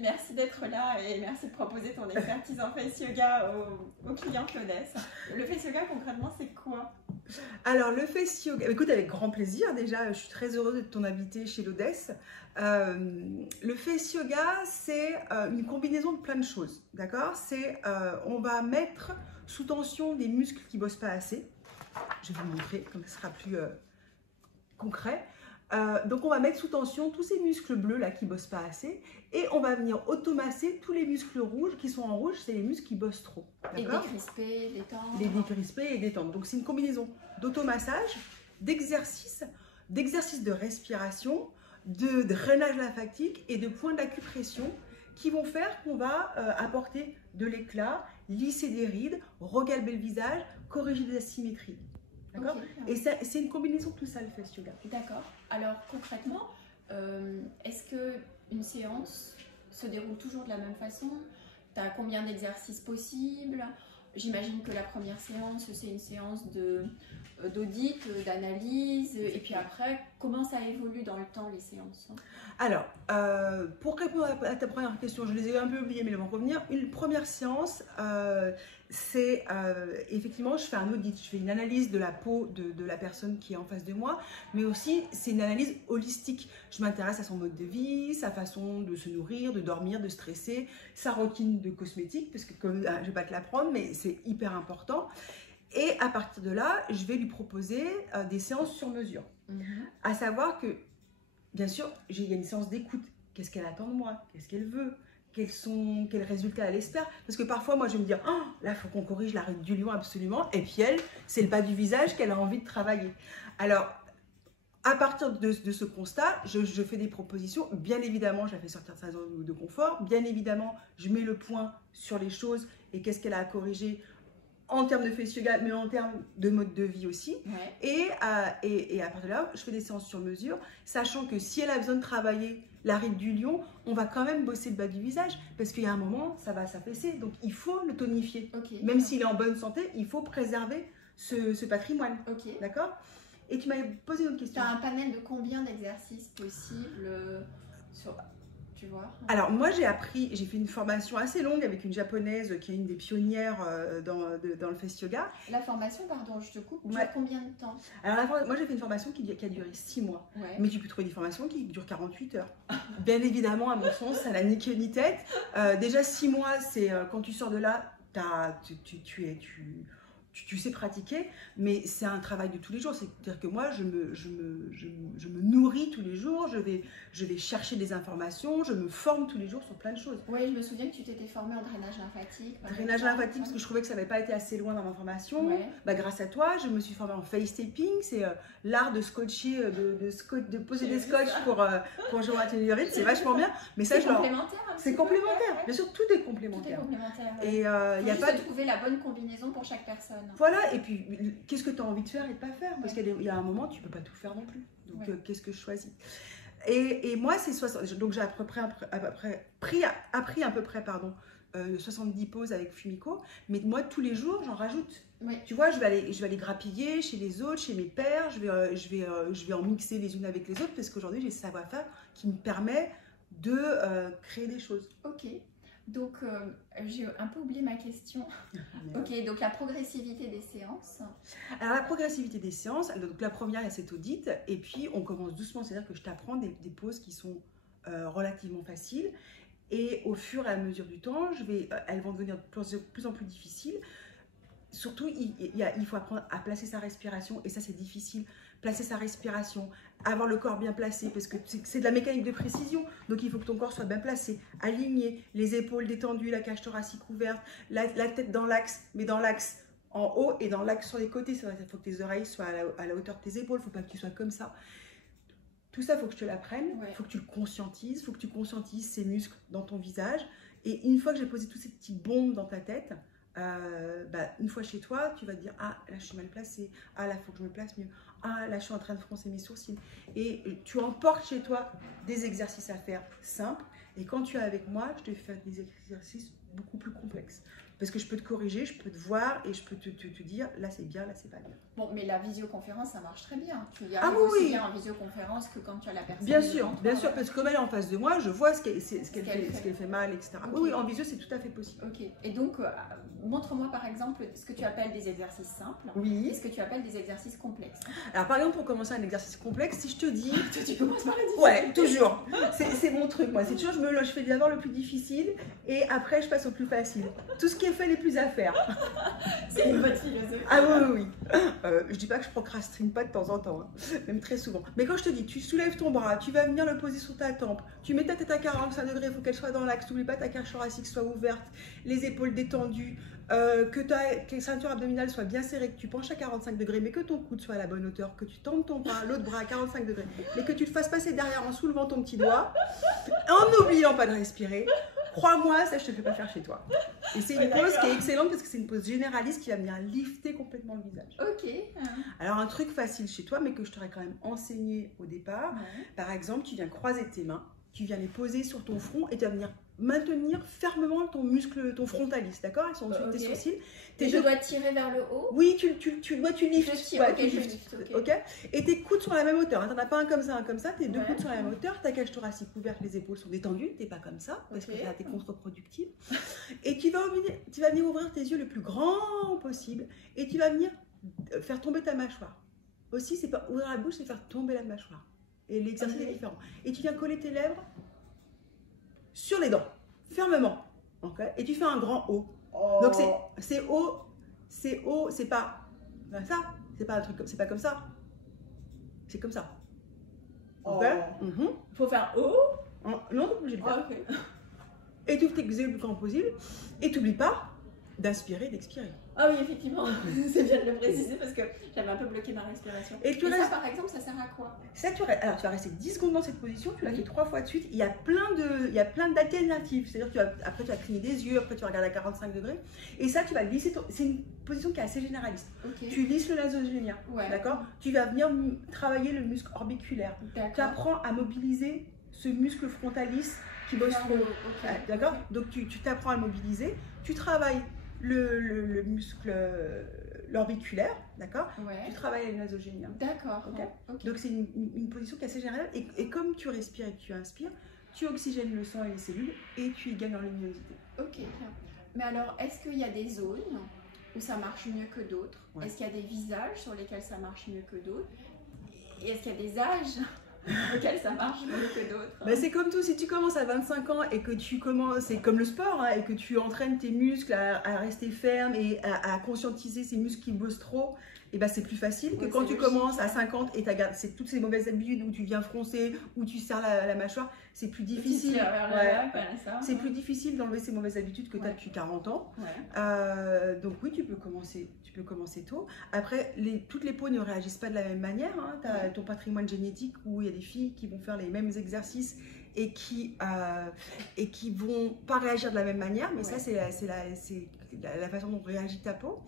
merci d'être là et merci de proposer ton expertise en face yoga aux clientes Lodès. Le face yoga, concrètement, c'est quoi? Alors, le face yoga, écoute, avec grand plaisir déjà, je suis très heureuse de ton invité chez Lodès. Le face yoga, c'est une combinaison de plein de choses, d'accord? On va mettre sous tension des muscles qui ne bossent pas assez. Je vais vous montrer, comme ça sera plus concret. Donc on va mettre sous tension tous ces muscles bleus là qui bossent pas assez et on va venir automasser tous les muscles rouges qui sont en rouge, c'est les muscles qui bossent trop. Et décrisper, détendre. Les décrisper et détendre. Donc c'est une combinaison d'automassage, d'exercices de respiration, de drainage lymphatique et de points d'acupression qui vont faire qu'on va apporter de l'éclat, lisser des rides, regalber le visage, corriger des asymétries. D'accord. Et c'est une combinaison de tout ça, le face yoga. D'accord. Alors concrètement, est-ce qu'une séance se déroule toujours de la même façon? Tu as combien d'exercices possibles? J'imagine que la première séance, c'est une séance d'audit, d'analyse. Et puis après, comment ça évolue dans le temps, les séances? Alors, pour répondre à ta première question, je les ai un peu oubliées, mais elles vont revenir. Une première séance, c'est effectivement, je fais un audit, je fais une analyse de la peau de la personne qui est en face de moi, mais aussi c'est une analyse holistique. Je m'intéresse à son mode de vie, sa façon de se nourrir, de dormir, de stresser, sa routine de cosmétique, parce que comme, je ne vais pas te l'apprendre, mais c'est hyper important. Et à partir de là, je vais lui proposer des séances sur mesure. À savoir que, bien sûr, il y a une séance d'écoute. Qu'est-ce qu'elle attend de moi? Qu'est-ce qu'elle veut? Quels résultats elle espère? Parce que parfois, moi, je vais me dire, oh, là, il faut qu'on corrige la ride du lion absolument. Et puis elle, c'est le bas du visage qu'elle a envie de travailler. Alors, à partir de ce constat, je fais des propositions. Bien évidemment, je la fais sortir de sa zone de confort. Bien évidemment, je mets le point sur les choses et qu'est-ce qu'elle a à corriger en termes de face yoga, mais en termes de mode de vie aussi. Ouais. Et à partir de là, je fais des séances sur mesure, sachant que si elle a besoin de travailler la ride du lion, on va quand même bosser le bas du visage, parce qu'il y a un moment, ça va s'affaisser. Donc, il faut le tonifier. Okay. Même s'il est en bonne santé, il faut préserver ce patrimoine. Okay. D'accord? Et tu m'avais posé une autre question. Tu as un panel de combien d'exercices possibles sur... Tu vois? Alors moi j'ai fait une formation assez longue avec une japonaise qui est une des pionnières dans le face yoga. La formation, pardon, je te coupe, dure combien de temps? Alors moi j'ai fait une formation qui a duré 6 mois, mais tu peux trouver des formations qui durent 48 heures. Bien évidemment, à mon sens, ça n'a ni queue ni tête. Déjà 6 mois, c'est quand tu sors de là, tu sais pratiquer, mais c'est un travail de tous les jours. C'est-à-dire que moi, je me nourris tous les jours, je vais chercher des informations, je me forme tous les jours sur plein de choses. Oui, je me souviens que tu t'étais formée en drainage lymphatique. Drainage lymphatique, parce que je trouvais que ça n'avait pas été assez loin dans ma formation. Bah, grâce à toi, je me suis formée en face taping, c'est l'art de scotcher, de poser des scotch pour jouer à tellurite, c'est vachement bien. Mais ça, c'est complémentaire. C'est complémentaire, bien sûr, tout est complémentaire. Tout est complémentaire. Et il n'y a pas de trouver la bonne combinaison pour chaque personne. Voilà, et puis qu'est-ce que tu as envie de faire et de pas faire? Parce qu'il y a un moment, tu ne peux pas tout faire non plus. Donc, qu'est-ce que je choisis? Et moi, c'est 60. Donc, j'ai appris à peu près 70 pauses avec Fumiko. Mais moi, tous les jours, j'en rajoute. Tu vois, je vais aller grappiller chez les autres, chez mes pairs. Je vais en mixer les unes avec les autres parce qu'aujourd'hui, j'ai ce savoir-faire qui me permet de créer des choses. Ok. Donc, j'ai un peu oublié ma question. Ok, donc la progressivité des séances. Alors, la progressivité des séances, donc la première, il y a cette audit, et puis on commence doucement, c'est-à-dire que je t'apprends des pauses qui sont relativement faciles, et au fur et à mesure du temps, elles vont devenir de plus en plus difficiles. Surtout, il faut apprendre à placer sa respiration, et ça, c'est difficile. Placer sa respiration, avoir le corps bien placé, parce que c'est de la mécanique de précision, donc il faut que ton corps soit bien placé, aligné, les épaules détendues, la cage thoracique ouverte, la tête dans l'axe, mais dans l'axe en haut et dans l'axe sur les côtés. Il faut que tes oreilles soient à la hauteur de tes épaules, il ne faut pas que tu sois comme ça. Tout ça, il faut que je te l'apprenne, il faut que tu le conscientises, il faut que tu conscientises ces muscles dans ton visage. Et une fois que j'ai posé toutes ces petites bombes dans ta tête, une fois chez toi, tu vas te dire, ah là je suis mal placée, ah là il faut que je me place mieux, ah là je suis en train de froncer mes sourcils. Et tu emportes chez toi des exercices à faire simples, et quand tu es avec moi, je te fais des exercices beaucoup plus complexe. Parce que je peux te corriger, je peux te voir et je peux te dire là c'est bien, là c'est pas bien. Bon, mais la visioconférence, ça marche très bien. Tu y Ah arrives oui, aussi bien en visioconférence que quand tu as la personne. bien sûr, devant bien toi. sûr, parce que comme elle est en face de moi, je vois ce qu'elle fait mal, etc. Ok. Oui, oui, en visio, c'est tout à fait possible. Ok. Et donc, montre-moi par exemple ce que tu appelles des exercices simples et Oui. ce que tu appelles des exercices complexes. Alors, par exemple, pour commencer un exercice complexe, si je te dis... Toi, tu commences par la difficulté. Ouais, toujours. C'est mon truc, moi. C'est toujours, je fais d'abord le plus difficile et après, je passe au plus facile. Tout ce qui est fait, les plus à faire. C'est une bonne philosophie. Ah oui, oui. Je dis pas que je procrastine pas de temps en temps, hein, même très souvent. Mais quand je te dis, tu soulèves ton bras, tu vas venir le poser sur ta tempe, tu mets ta tête à 45 degrés, il faut qu'elle soit dans l'axe, n'oublie pas ta cage thoracique soit ouverte, les épaules détendues, que ta ceinture abdominale soit bien serrée, que tu penches à 45 degrés, mais que ton coude soit à la bonne hauteur, que tu tends ton bras, l'autre bras à 45 degrés, mais que tu le fasses passer derrière en soulevant ton petit doigt, en n'oubliant pas de respirer. Crois-moi, ça je te fais pas faire chez toi. Et c'est une pose qui est excellente parce que c'est une pose généraliste qui va venir lifter complètement le visage. Ok. Alors un truc facile chez toi, mais que je t'aurais quand même enseigné au départ. Ouais. Par exemple, tu viens croiser tes mains, tu viens les poser sur ton front et tu vas venir maintenir fermement ton muscle, ton frontalis, d'accord? Ils sont au-dessus de tes sourcils. Et je dois tirer vers le haut? Oui, tu liftes. Je tire, Ouais, ok, tu je liftes. lifte, Ok. Et tes coudes sont à la même hauteur. Hein. T'en as pas un comme ça. Tes deux Ouais. coudes sont à la même hauteur. Ta cage thoracique ouverte, les épaules sont détendues. T'es pas comme ça parce Ok. que ça t'es contre-productif. Et tu vas venir ouvrir tes yeux le plus grand possible et tu vas venir faire tomber ta mâchoire. Aussi, c'est pas ouvrir la bouche, c'est faire tomber la mâchoire. Et l'exercice est différent. Et tu viens coller tes lèvres sur les dents, fermement. Okay. Et tu fais un grand O. Oh. Donc c'est haut, c'est pas ça, c'est pas un truc, c'est pas comme ça. C'est comme ça. Ok. Oh. Faut faire O. Non, t'es obligé de faire. Ok. Et tu ouvres tes yeux le plus grand possible. Et t'oublies pas d'inspirer, d'expirer. Ah oui, effectivement, c'est bien de le préciser parce que j'avais un peu bloqué ma respiration. Et ça, par exemple, ça sert à quoi? Ça, alors, tu vas rester 10 secondes dans cette position, tu l'as fait 3 fois de suite. Il y a plein d'alternatives. C'est-à-dire que après, tu vas cligner des yeux, après, tu vas regarder à 45 degrés. Et ça, tu vas lisser. C'est une position qui est assez généraliste. Okay. Tu lisses le nasogénien. Ouais. D'accord? Tu vas venir travailler le muscle orbiculaire. Tu apprends à mobiliser ce muscle frontalis qui bosse trop. Okay. D'accord? Donc, tu t'apprends à le mobiliser. Tu travailles le muscle, l'orbiculaire, d'accord? Ouais. Tu travailles le nasogénien. D'accord. Okay. Okay. Donc c'est une position qui est assez générale et comme tu respires et que tu inspires, tu oxygènes le sang et les cellules et tu y gagnes en luminosité. Ok, bien. Mais alors, est-ce qu'il y a des zones où ça marche mieux que d'autres? Ouais. Est-ce qu'il y a des visages sur lesquels ça marche mieux que d'autres? Et est-ce qu'il y a des âges auquel ça marche mieux que d'autres? Bah c'est comme tout, si tu commences à 25 ans et que tu commences, c'est comme le sport, hein, et que tu entraînes tes muscles à rester ferme et à conscientiser ces muscles qui bossent trop, et bah c'est plus facile que quand tu commences à 50 et c'est toutes ces mauvaises habitudes où tu viens froncer, où tu serres la mâchoire, c'est plus difficile. C'est plus difficile d'enlever ces mauvaises habitudes que tu as depuis 40 ans. Ouais. Donc oui, tu peux commencer tôt. Après, toutes les peaux ne réagissent pas de la même manière. Hein. Tu as ton patrimoine génétique où il y a des filles qui vont faire les mêmes exercices et qui vont pas réagir de la même manière. Mais ça, c'est la façon dont réagit ta peau.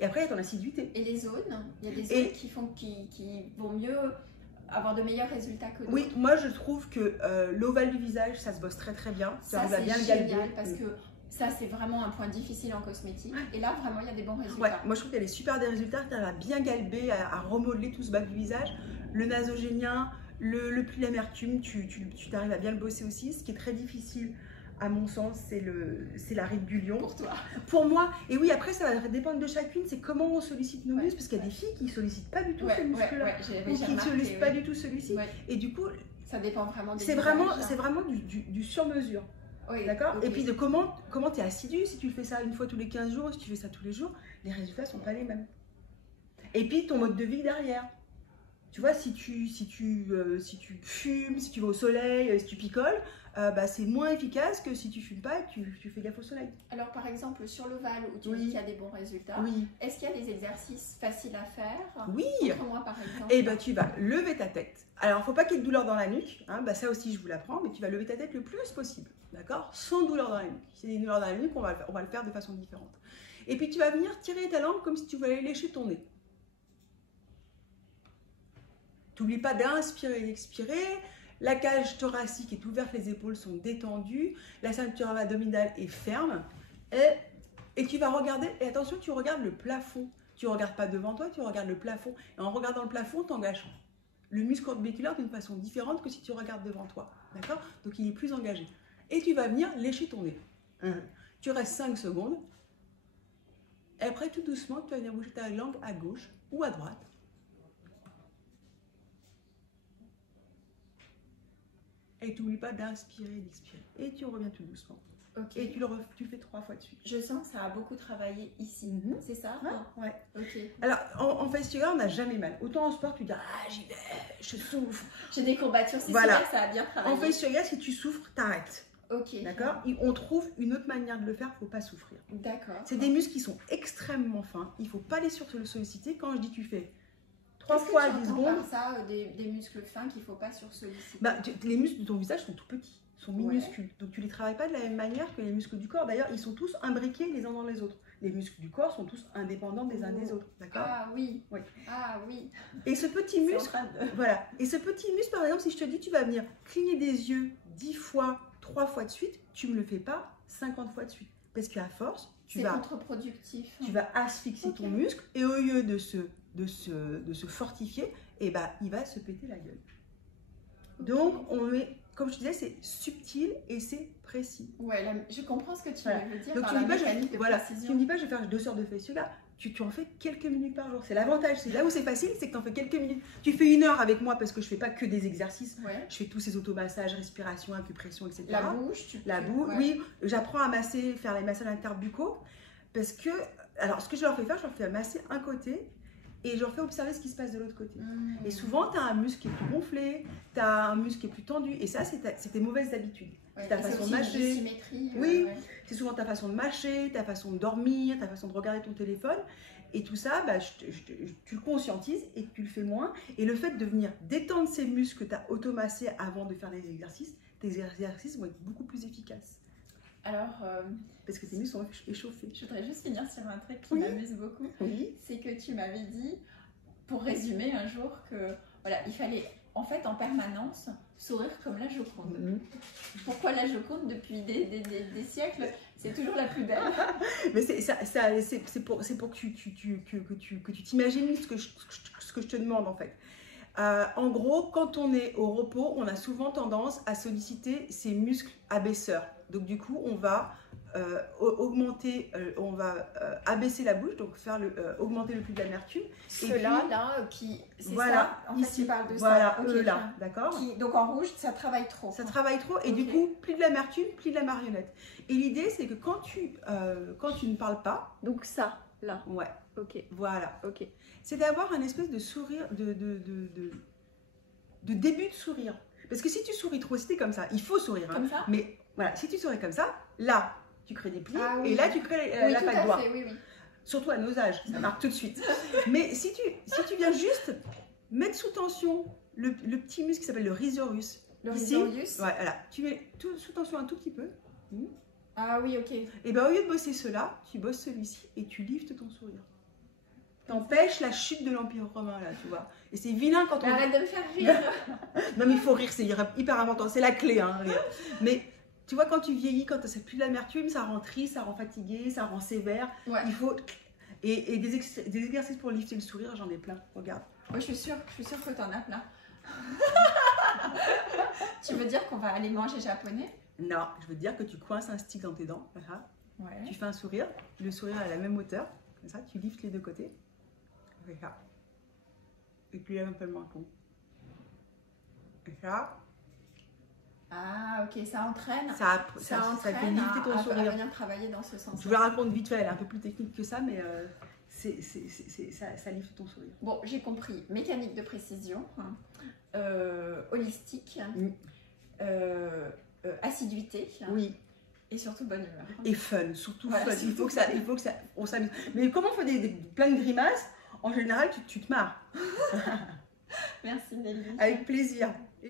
Et après, il y a ton assiduité. Et les zones? Il y a des zones qui vont mieux avoir de meilleurs résultats que d'autres. Oui, moi je trouve que l'ovale du visage, ça se bosse très très bien. Ça, c'est bien génial parce que ça, c'est vraiment un point difficile en cosmétique. Et là, vraiment, il y a des bons résultats. Ouais, moi je trouve qu'il y a des super des résultats. Tu as bien galbé, à remodeler tout ce bas du visage. Le nasogénien, le pli d'amertume, tu t'arrives à bien le bosser aussi. Ce qui est très difficile, à mon sens, c'est la ride du lion. Pour toi. Pour moi. Et oui, après, ça va dépendre de chacune. C'est comment on sollicite nos muscles. Parce qu'il y a des filles qui ne sollicitent pas du tout ce muscle-là. Ou qui ne sollicitent pas du tout celui-ci. Et du coup, ça dépend vraiment des c'est vraiment du sur-mesure. Oui, d'accord. Okay. Et puis de comment tu es assidu. Si tu fais ça une fois tous les 15 jours, si tu fais ça tous les jours, les résultats ne sont pas les mêmes. Et puis ton mode de vie derrière. Tu vois, si tu fumes, si tu vas au soleil, si tu picoles, c'est moins efficace que si tu fumes pas et que tu fais gaffe au soleil. Alors par exemple, sur l'ovale où tu dis qu'il y a des bons résultats, est-ce qu'il y a des exercices faciles à faire? Oui. Montre-moi par exemple. Et tu vas lever ta tête. Alors, il ne faut pas qu'il y ait de douleur dans la nuque. Hein, ça aussi, je vous l'apprends. Mais tu vas lever ta tête le plus possible. D'accord? Sans douleur dans la nuque. Si il y a des douleurs dans la nuque, on va le faire de façon différente. Et puis, tu vas venir tirer ta langue comme si tu voulais lécher ton nez. N'oublie pas d'inspirer et d'expirer. La cage thoracique est ouverte, les épaules sont détendues. La ceinture abdominale est ferme. Et tu vas regarder, et attention, tu regardes le plafond. Tu ne regardes pas devant toi, tu regardes le plafond. Et en regardant le plafond, tu engages le muscle orbiculaire d'une façon différente que si tu regardes devant toi. D'accord? Donc, il est plus engagé. Et tu vas venir lécher ton nez. Tu restes 5 secondes. Et après, tout doucement, tu vas venir bouger ta langue à gauche ou à droite. Et tu n'oublies pas d'inspirer et d'expirer. Et tu reviens tout doucement. Okay. Et tu fais 3 fois de suite. Je sens que ça a beaucoup travaillé ici, c'est ça? Ouais. Okay. Alors, en face yoga, on n'a jamais mal. Autant en sport, tu dis, ah, j'y vais, je souffre. J'ai des courbatures, c'est voilà. sûr que ça a bien travaillé. En face yoga, si tu souffres, t'arrêtes. Ok. D'accord? On trouve une autre manière de le faire, il ne faut pas souffrir. D'accord. C'est des muscles qui sont extrêmement fins. Il ne faut pas les solliciter. Quand je dis tu fais 3 fois à 10 secondes. Par ça, des muscles fins qu'il ne faut pas solliciter. Les muscles de ton visage sont tout petits. Sont minuscules. Donc tu les travailles pas de la même manière que les muscles du corps. D'ailleurs, ils sont tous imbriqués les uns dans les autres. Les muscles du corps sont tous indépendants des uns des autres. D'accord? Ah oui. Oui. Ah oui. Et ce petit muscle, voilà. Et ce petit muscle, par exemple, si je te dis tu vas venir cligner des yeux 10 fois, 3 fois de suite, tu me le fais pas 50 fois de suite. Parce qu'à force, tu vas contre-productif. Tu vas asphyxier ton muscle et au lieu de se fortifier, eh ben, il va se péter la gueule. Donc, on met, comme je disais, c'est subtil et c'est précis. Ouais, je comprends ce que tu veux dire. Donc, tu ne me dis pas, je vais faire 2 heures de face yoga. Tu en fais quelques minutes par jour. C'est l'avantage. C'est là où c'est facile, c'est que tu en fais quelques minutes. Tu fais 1 heure avec moi parce que je ne fais pas que des exercices. Ouais. Je fais tous ces automassages, respiration, acupression, etc. La bouche, oui. J'apprends à faire les massages interbuccaux parce que, alors, ce que je leur fais faire, je leur fais masser un côté. Et je leur fais observer ce qui se passe de l'autre côté. Et souvent, tu as un muscle qui est plus gonflé, tu as un muscle qui est plus tendu. Et ça, c'est tes mauvaises habitudes. Ouais, c'est ta façon de mâcher. Oui, c'est souvent ta façon de mâcher, ta façon de dormir, ta façon de regarder ton téléphone. Et tout ça, bah, tu le conscientises et tu le fais moins. Et le fait de venir détendre ces muscles que tu as automassés avant de faire des exercices, tes exercices vont être beaucoup plus efficaces. Alors, parce que tes muscles sont échauffés. Je voudrais juste finir sur un truc qui m'amuse beaucoup. Oui. C'est que tu m'avais dit, pour résumer un jour, que voilà, il fallait en fait en permanence sourire comme la Joconde. Pourquoi la Joconde depuis des siècles? C'est toujours la plus belle. Mais c'est pour que tu t'imagines ce que je te demande en fait. En gros, quand on est au repos, on a souvent tendance à solliciter ces muscles abaisseurs. Donc du coup, on va abaisser la bouche, donc faire augmenter le flux de l'amertume. Ceux-là, c'est ça. En fait, tu parles de ça. Okay, eux-là, d'accord. Donc en rouge, ça travaille trop. Ça travaille trop, et du coup, plus de l'amertume, plus de la marionnette. Et l'idée, c'est que quand tu ne parles pas, donc ça, là. Ouais. Ok. Voilà. Ok. C'est d'avoir un espèce de sourire, de début de sourire. Parce que si tu souris trop, c'était comme ça. Il faut sourire. Comme ça. Mais voilà, si tu souris comme ça, là, tu crées des plis et là, tu crées la patte doigt. Oui. Surtout à nos âges, ça marque tout de suite. Mais si tu viens juste mettre sous tension le petit muscle qui s'appelle le risorius. Le risorius. Voilà, tu mets sous tension un tout petit peu. Ah oui, ok. Et bien au lieu de bosser cela, tu bosses celui-ci et tu liftes ton sourire. T'empêches la chute de l'Empire romain, là, tu vois. Et c'est vilain quand on... Arrête de me faire rire. Non, mais il faut rire, c'est hyper important. C'est la clé, hein, rire. Mais tu vois, quand tu vieillis, quand tu n'as plus de l'amertume, ça rend triste, ça rend fatigué, ça rend sévère. Ouais. Il faut... Et des exercices pour lifter le sourire, j'en ai plein. Regarde. Oui, je suis sûre que tu en as plein. Tu veux dire qu'on va aller manger japonais? Non, je veux dire que tu coinces un stick dans tes dents. Voilà. Ouais. Tu fais un sourire. Le sourire est à la même hauteur. Comme ça, tu liftes les deux côtés. Ça. Et puis lève un peu le menton. Et ça. Ah, ok, ça entraîne. Ça fait lifter ton sourire. À venir travailler dans ce sens. Je vous la raconte vite fait, elle est un peu plus technique que ça, mais ça lifte ton sourire. Bon, j'ai compris. Mécanique de précision, holistique, assiduité. Oui. Et surtout bonne humeur. Et fun, surtout fun. Il faut que ça, on s'amuse. Mais comment on fait plein de grimaces? En général, tu te marres. Merci Nelly. Avec plaisir.